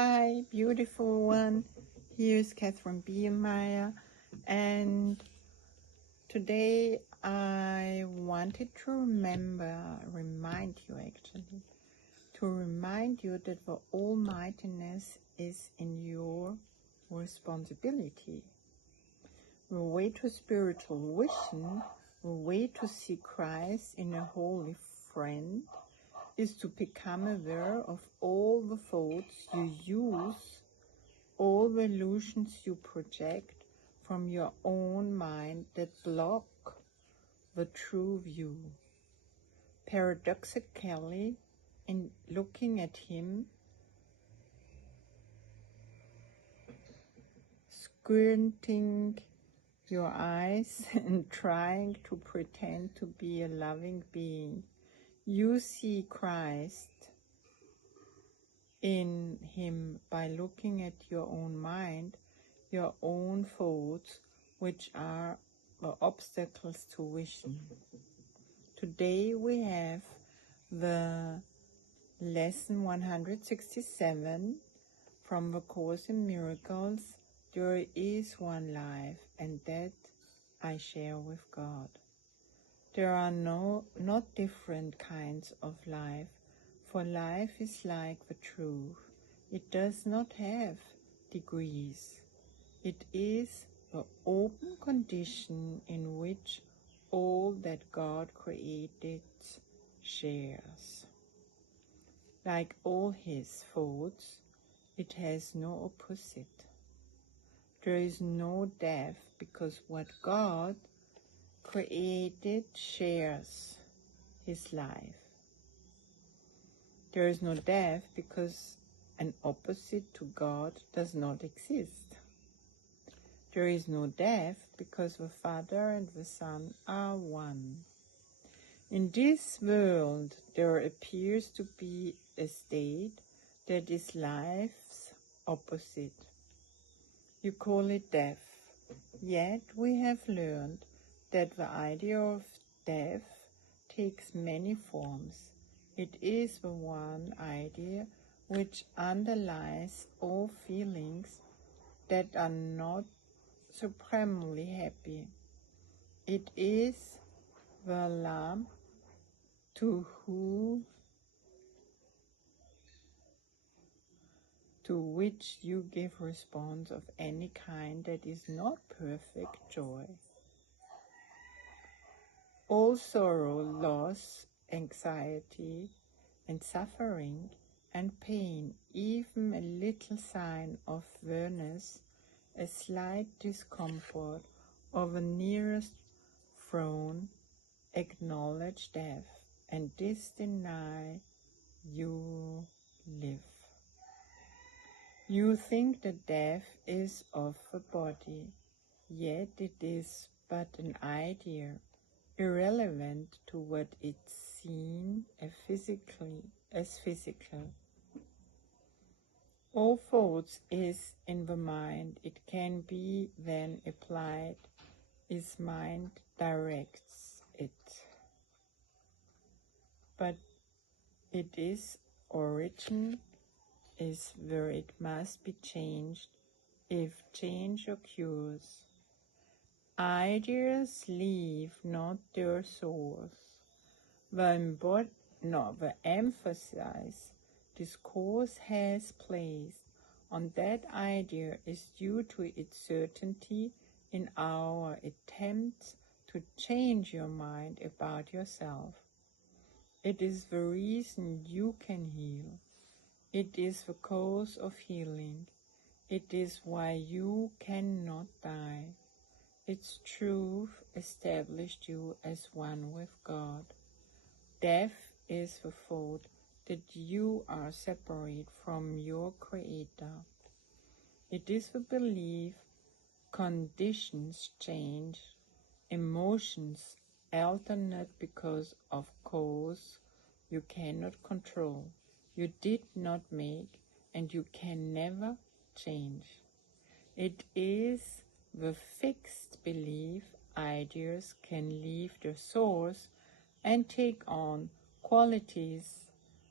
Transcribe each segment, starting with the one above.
Hi, beautiful one. Here's Catherine Biermeyer, and today I wanted to remind you that the Almightyness is in your responsibility. The way to spiritual vision, the way to see Christ in a holy friend, is to become aware of all the thoughts you use, all the illusions you project from your own mind that block the true view. Paradoxically, in looking at him, squinting your eyes and trying to pretend to be a loving being, you see Christ in him by looking at your own mind, your own thoughts, which are the obstacles to vision. Today we have the lesson 167 from the Course in Miracles. There is one life, and that I share with God. There are not different kinds of life, for life is like the truth. It does not have degrees. It is the open condition in which all that God created shares. Like all his thoughts, it has no opposite. There is no death, because what God created shares his life. There is no death, because an opposite to God does not exist. There is no death, because the Father and the Son are one. In this world there appears to be a state that is life's opposite. You call it death, yet we have learned that the idea of death takes many forms. It is the one idea which underlies all feelings that are not supremely happy. It is the lamp to which you give response of any kind that is not perfect joy. All sorrow, loss, anxiety, and suffering and pain, even a little sign of weakness, a slight discomfort, or the nearest frown, acknowledge death, and this deny you live. You think that death is of the body, yet it is but an idea, irrelevant to what is seen as physical. All thoughts is in the mind. It can be then applied, is mind directs it. But it is origin is where it must be changed if change occurs. Ideas leave not their source. The emphasis discourse has placed on that idea is due to its certainty in our attempts to change your mind about yourself. It is the reason you can heal. It is the cause of healing. It is why you cannot die. Its truth established you as one with God. Death is the thought that you are separate from your Creator. It is the belief conditions change, emotions alternate because of cause you cannot control, you did not make, and you can never change. It is the fixed belief ideas can leave their source and take on qualities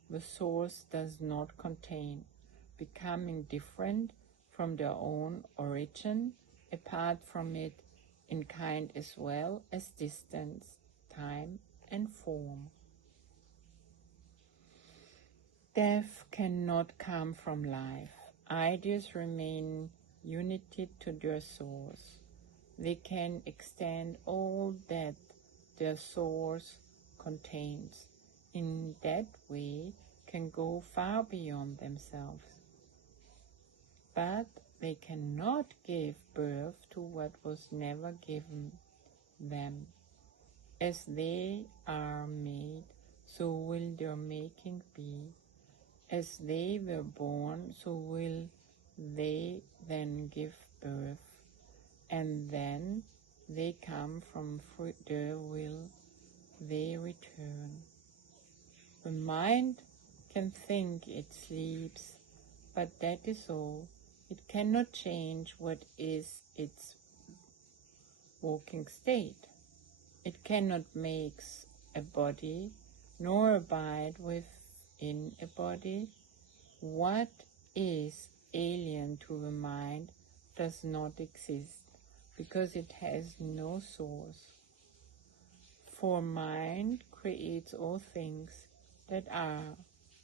the source does not contain. becoming different from their own origin, apart from it in kind as well as distance, time, and form. Death cannot come from life. Ideas remain united to their source. They can extend all that their source contains. In that way, can go far beyond themselves. But they cannot give birth to what was never given them. As they are made, so will their making be. As they were born, so will they then give birth. And then they come from their will, they return. The mind can think it sleeps, but that is all. It cannot change what is its walking state. It cannot make a body, nor abide within a body. What is alien to the mind does not exist, because it has no source. For mind creates all things that are,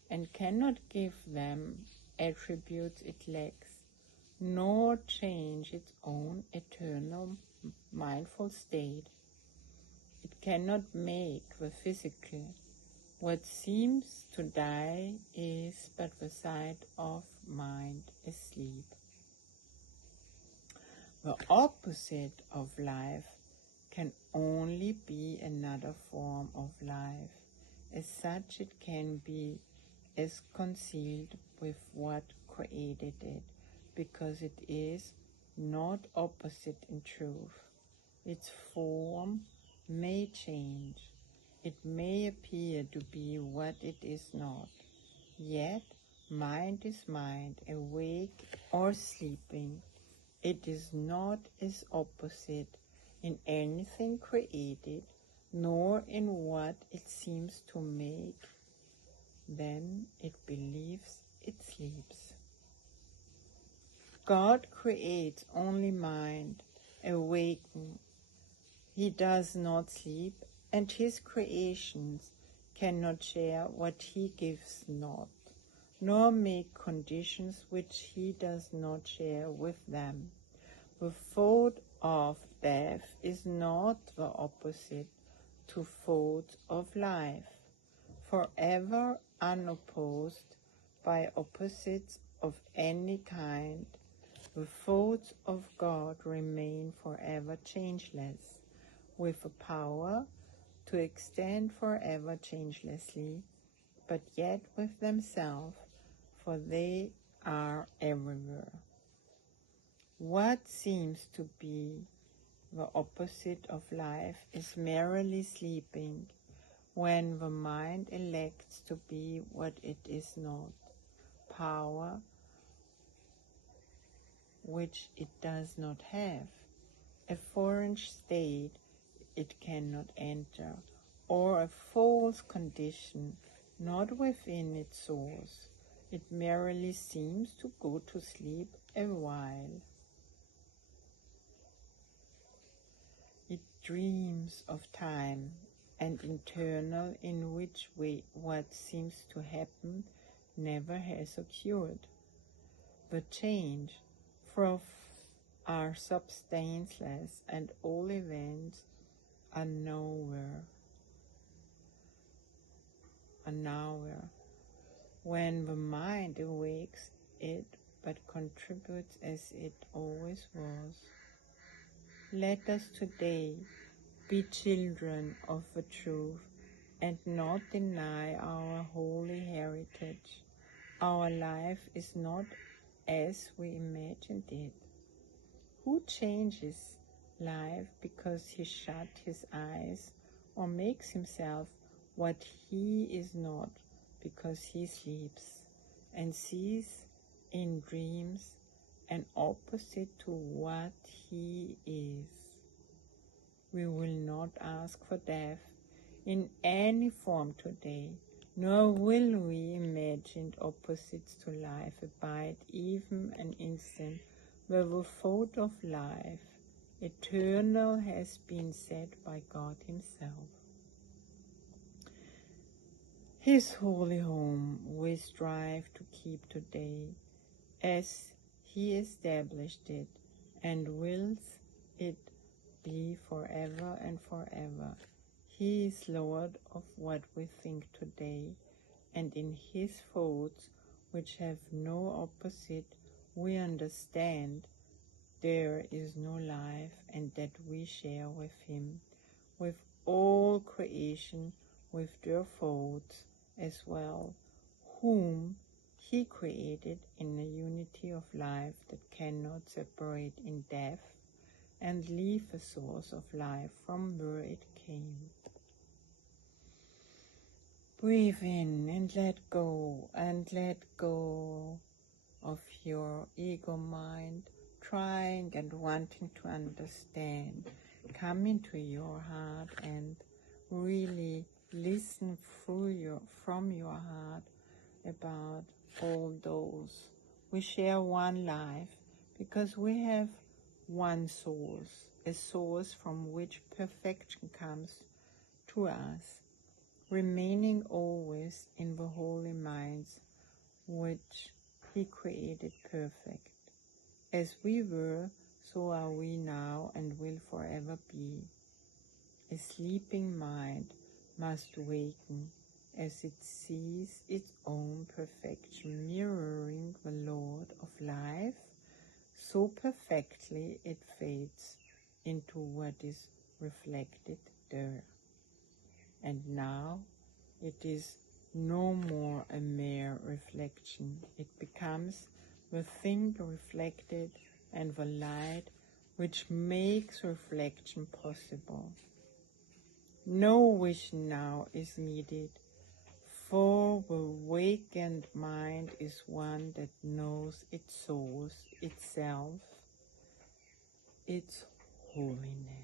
and cannot give them attributes it lacks, nor change its own eternal mindful state. It cannot make the physical. What seems to die is but the sight of mind asleep. The opposite of life can only be another form of life. As such, it can be as concealed with what created it, because it is not opposite in truth. Its form may change. It may appear to be what it is not. Yet, mind is mind, awake or sleeping. It is not as opposite in anything created, nor in what it seems to make. Then it believes it sleeps. God creates only mind, awaken. He does not sleep, and his creations cannot share what he gives not, nor make conditions which he does not share with them. The thought of death is not the opposite to thoughts of life, forever unopposed by opposites of any kind. The thoughts of God remain forever changeless, with a power to extend forever changelessly, but yet with themselves, for they are everywhere. What seems to be the opposite of life is merely sleeping, when the mind elects to be what it is not, power which it does not have, a foreign state it cannot enter, or a false condition not within its source. It merely seems to go to sleep a while. It dreams of time and internal, in which way what seems to happen never has occurred. The change from are substanceless, and all events are nowhere. When the mind awakes, it but contributes as it always was. Let us today be children of the truth and not deny our holy heritage. Our life is not as we imagined it. Who changes life because he shut his eyes, or makes himself what he is not because he sleeps, and sees in dreams an opposite to what he is? We will not ask for death in any form today, nor will we imagined opposites to life abide even an instant where the thought of life eternal has been said by God himself. His holy home we strive to keep today, as he established it and wills it be forever and forever. He is Lord of what we think today, and in his thoughts, which have no opposite, we understand there is no life, and that we share with him, with all creation, with their thoughts as well, whom he created in a unity of life that cannot separate in death, and leave a source of life from where it came. Breathe in and let go of your ego mind, trying and wanting to understand. Come into your heart and really listen from your heart about all those. We share one life because we have one source, a source from which perfection comes to us, remaining always in the holy minds which he created perfect. As we were, so are we now and will forever be. A sleeping mind must waken as it sees its own perfection mirroring the Lord of life, so perfectly it fades into what is reflected there. And now it is no more a mere reflection. It becomes the thing reflected and the light which makes reflection possible. No wish now is needed, for the awakened mind is one that knows its source, itself, its holiness.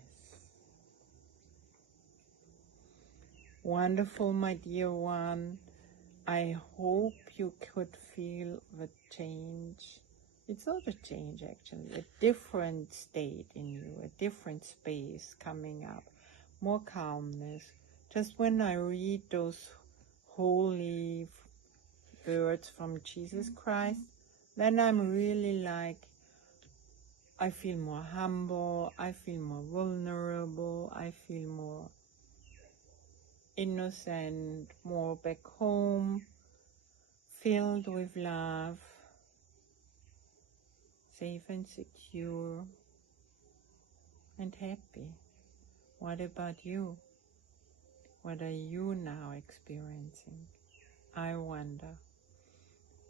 Wonderful, my dear one. I hope you could feel the change. It's not a change, actually, a different state in you, a different space coming up, more calmness. Just when I read those holy words from Jesus Christ, then I'm really like, I feel more humble, I feel more vulnerable, I feel more innocent, more back home, filled with love, safe and secure, and happy. What about you? What are you now experiencing? I wonder.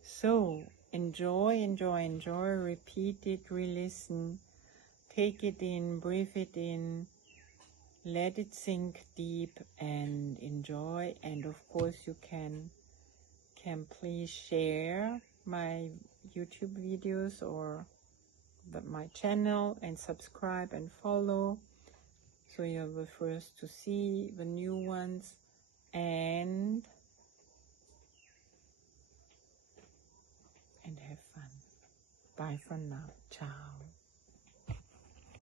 So, enjoy, repeat it, re-listen, take it in, breathe it in, let it sink deep and enjoy. And of course you can please share my YouTube videos or my channel and subscribe and follow, so you're the first to see the new ones. And have fun. Bye for now. Ciao.